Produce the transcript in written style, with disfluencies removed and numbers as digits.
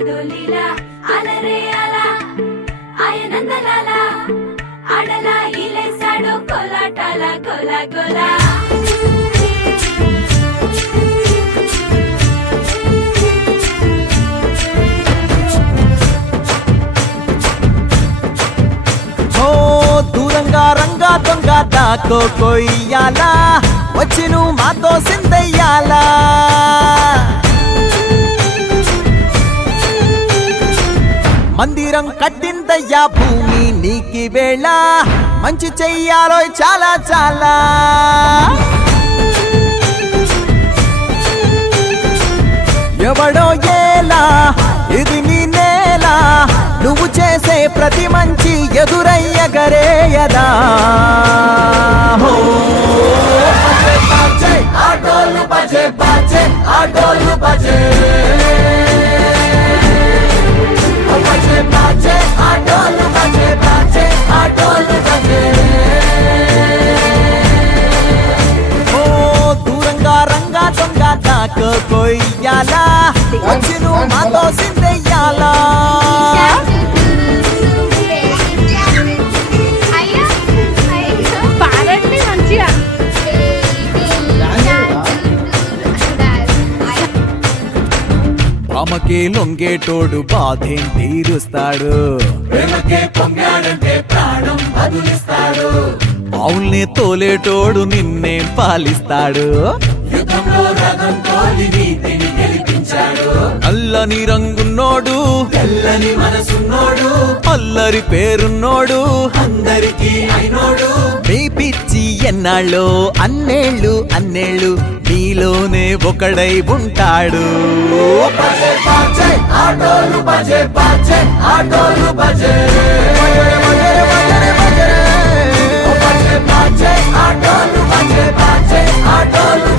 ఏదో లీలా అలరే అలా ఆయనందలాల ఆడలా ఈలేశాడు కోలాటాల గోల గోల దూరంగా రంగా దొంగ దాకో కొయ్యాలా వచ్చి నువ్వు మాతో సిందయ్యాలా మందిరం కట్టిందయ్యా భూమి నీకి వేళ మంచి చెయ్యాలో చాలా చాలా ఎవడో ఏలా ఇది నీ నేల నువ్వు చేసే ప్రతి మంచి ఎదురయ్యగరేయదా ఆటోలు బజే బజే ఆటోలు బజే బజే బజే ఆటోలు బజే బజే ఆటోలు బజే ఓ దూరంగా రంగా దొంగ దాకో కొయ్యాలా వచ్చి నువ్వు మాతో సిందెయ్యాలా ఆమెకే లొంగేటోడు బాధేం తీరుస్తాడు ఆవుల్ని తోలేటోడు నిన్నే పాలిస్తాడు అల్లని రంగున్నోడు తెల్లని మనసున్నోడు అల్లరి పేరున్నోడు అందరికీ అయినోడు మీ పిచ్చి ఎన్నాళ్ళు అన్నేళ్ళు అన్నేళ్ళు నీలోనే ఒకడై ఉంటాడు ఆటోలు బజే బజే ఆటోలు బజే ఆటోలు బజే బజే ఆటోలు